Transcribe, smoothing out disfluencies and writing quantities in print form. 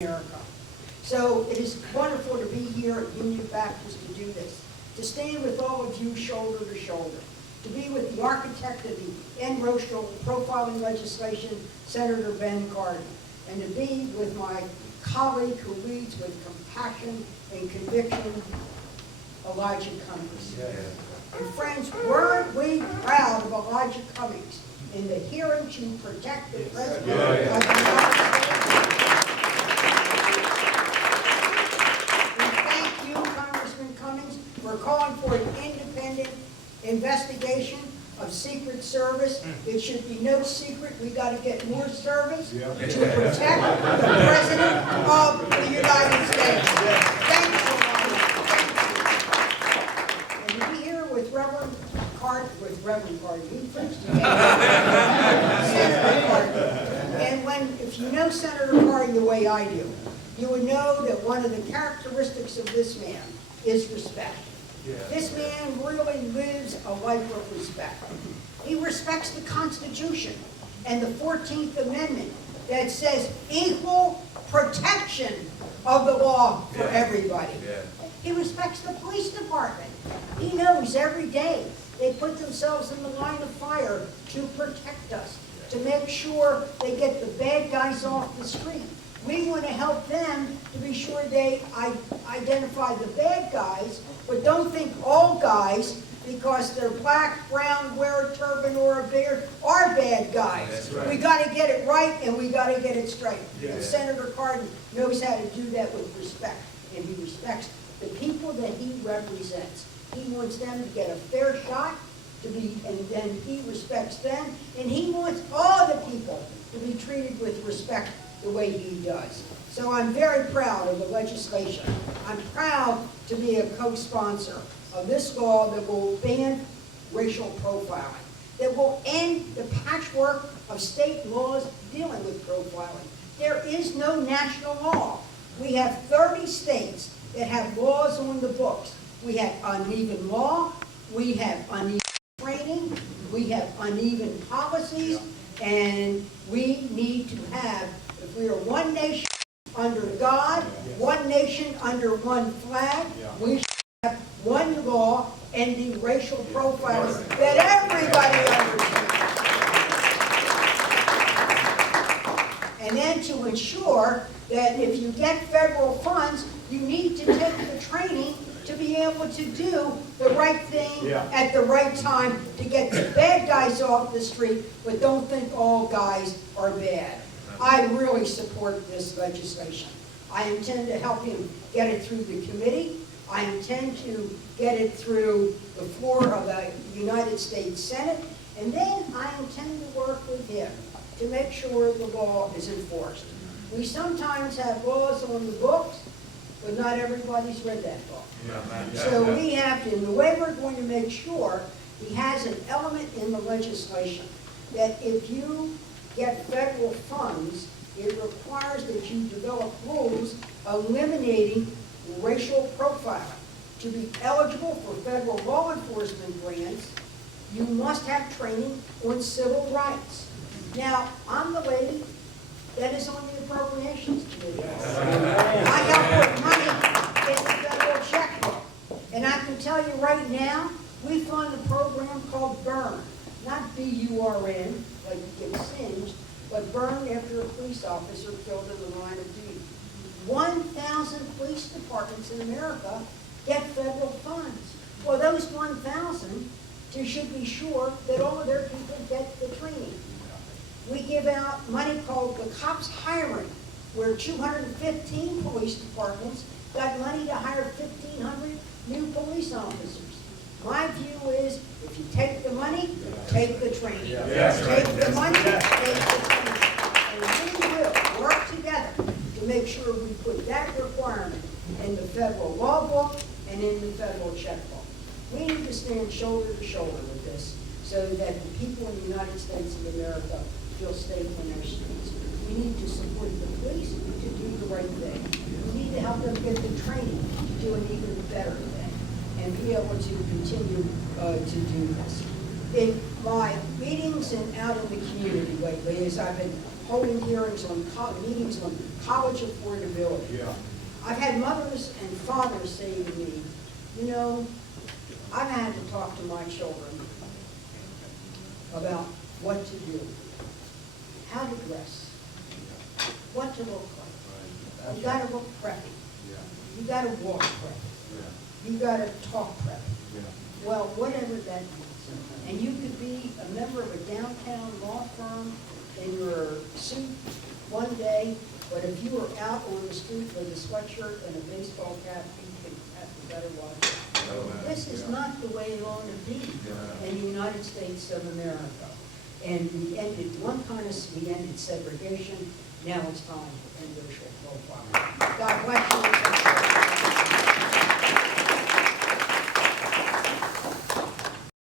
America. So it is wonderful to be here at Union Baptist to do this, to stand with all of you shoulder to shoulder, to be with the architect of the end racial profiling legislation, Senator Ben Cardin, and to be with my colleague who leads with compassion and conviction, Elijah Cummings. And friends, weren't we proud of Elijah Cummings in the hearing to protect the President of the United States? We're calling for an independent investigation of Secret Service. It should be no secret. We got to get more service to protect the President of the United States. Thank you, and to be here with Reverend Cardin, he preached today. Senator Cardin. And if you know Senator Cardin the way I do, you would know that one of the characteristics of this man is respect. This man really lives a life of respect. He respects the Constitution and the 14th Amendment that says equal protection of the law for everybody. He respects the police department. He knows every day they put themselves in the line of fire to protect us, to make sure they get the bad guys off the street. We want to help them to be sure they identify the bad guys, but don't think all guys, because they're black, brown, wear a turban or a beard, are bad guys. That's right. We got to get it right and we got to get it straight. And Senator Cardin knows how to do that with respect, and he respects the people that he represents. He wants them to get a fair shot to be, and then he respects them, and he wants all the people to be treated with respect the way he does. So I'm very proud of the legislation. I'm proud to be a co-sponsor of this law that will ban racial profiling, that will end the patchwork of state laws dealing with profiling. There is no national law. We have 30 states that have laws on the books. We have uneven law, we have uneven training, we have uneven policies, and we need to have, if we are one nation under God, one nation under one flag, we should have one law ending racial profiling that everybody understands. And then to ensure that if you get federal funds, you need to take the training to be able to do the right thing at the right time to get the bad guys off the street, but don't think all guys are bad. I really support this legislation. I intend to help him get it through the committee. I intend to get it through the floor of the United States Senate, and then I intend to work with him to make sure the law is enforced. We sometimes have laws on the books, but not everybody's read that book. So we have to, and the way we're going to make sure, he has an element in the legislation that if you get federal funds, it requires that you develop rules eliminating racial profiling. To be eligible for federal law enforcement grants, you must have training on civil rights. Now, I'm the lady that is on the Appropriations Committee. I help put money in the federal checkbook. And I can tell you right now, we fund a program called BURN, not B-U-R-N, like you get singed, but burn after a police officer killed in the line of duty. 1,000 police departments in America get federal funds. Well, those 1,000 should be sure that all of their people get the training. We give out money called the Cops Hiring, where 215 police departments got money to hire 1,500 new police officers. My view is, if you take the money, take the training. Take the money, take the training. And we will work together to make sure we put that requirement in the federal law book and in the federal checkbook. We need to stand shoulder to shoulder with this so that the people in the United States of America feel safe on their streets. We need to support the police to do the right thing. We need to help them get the training to do an even better thing and be able to continue to do this. In my meetings and out in the community lately, as I've been holding hearings on, meetings on college affordability. Yeah. I've had mothers and fathers say to me, you know, I've had to talk to my children about what to do, how to dress, what to look like. You gotta look preppy. You gotta walk preppy. You gotta talk preppy. Well, whatever that means. And you could be a member of a downtown law firm in your suit one day, but if you were out on the street with a sweatshirt and a baseball cap, you better watch it. This is not the way it ought to be in the United States of America. And we ended we ended segregation. Now it's time to end racial profiling. God bless you.